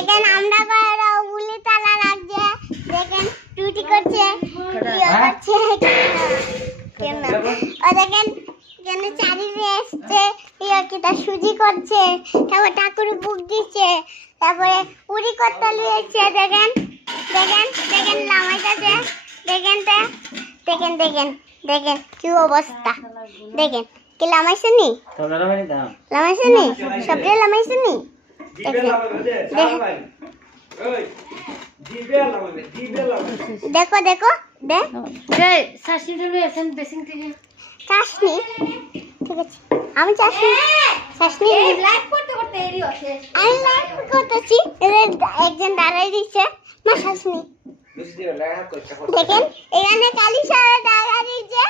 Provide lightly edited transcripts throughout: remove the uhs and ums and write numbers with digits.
দেখেন আমরা করে উলি তালা লাগছে দেখেন টুটি করছে কেন ও দেখেন কেন চারিদিকে এসছে কি তার সুজি করছে তারপর ঠাকুর বুক দিচ্ছে তারপরে উড়ি করতে লুয়েছে দেখেন দেখেন দেখেন লামাইতেছে দেখেন দেখেন দেখেন দেখেন কি অবস্থা দেখেন কি লামাইছে নি লামাইছে নি সবটাই লামাইছে নি দেখো দেখো দেখ চাশনি ঠিক আছে আমি চাশনি চাশনি লাইভ করতে করতে এরি আছে আমি লাইভ করতেছি একজন দাঁড়াই দিচ্ছে না চাশনি দেখেন এখানে কালী সারা দাঁড়াই দিচ্ছে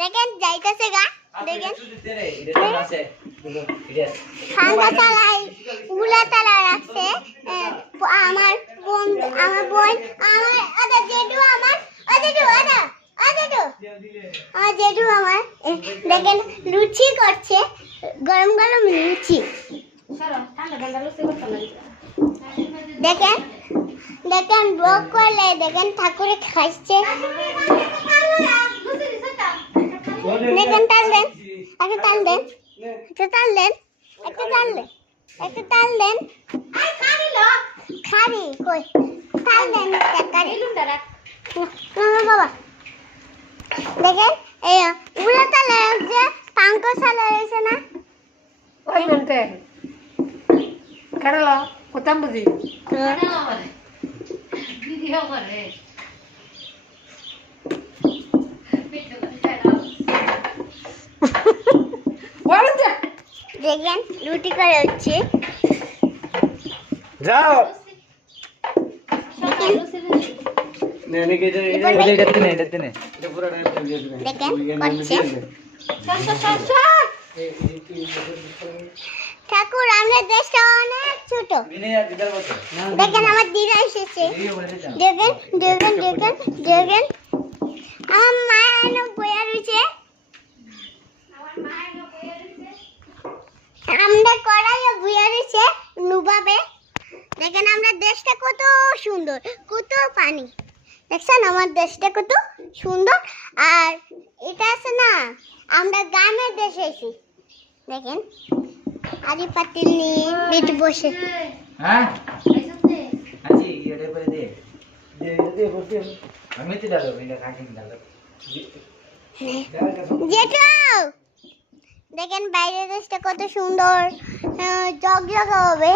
দেখেন যাইতেছে গা দেখেন খাঙ্গা তালাই উলা তালা রাখছে আমার বোন আমার আদা জেঠু আমার জেঠু আদা জেঠু আমার দেখেন লুচি করছে গরম গরম লুচি দেখেন দেখেন ভোগ করলে দেখেন ঠাকুরে খাইছে দেখেন তাল দেন একটা তাল দেন একটা তাল দেন একটা তাল দেন একটা তাল দেন খারি কই তাল দেন বাবা দেখেন এই উড়া তালা যে পাঙ্ক সালা রয়েছে না ওই মনতে কেডালো কোতাম বুঝি ভিডিও করে দেখেন রুটি করে হচ্ছে যাও দেখেন ঠাকুর আমাদের দেশটা অনেক ছোট দেখেন আমার দিদা এসেছে দেখেন দেখেন দেখেন দেখেন আমার মায়ের বইয়া রয়েছে আমরা কড়াইয়ে বইয়া রয়েছে নুবাবে দেখেন আমরা দেশটা কত সুন্দর কত পানি দেখছেন আমার দেশটা কত সুন্দর আর এটা আছে না আমরা গ্রামের দেশে এসেছি দেখেন আরি পাতিল নিয়ে বেট বসে হ্যাঁ আজি ইয়ে করে দে দে বসে আমি তো ডালো এটা কাটিং ডালো জেঠু দেখেন বাইরের দেশটা কত সুন্দর জগজগ হবে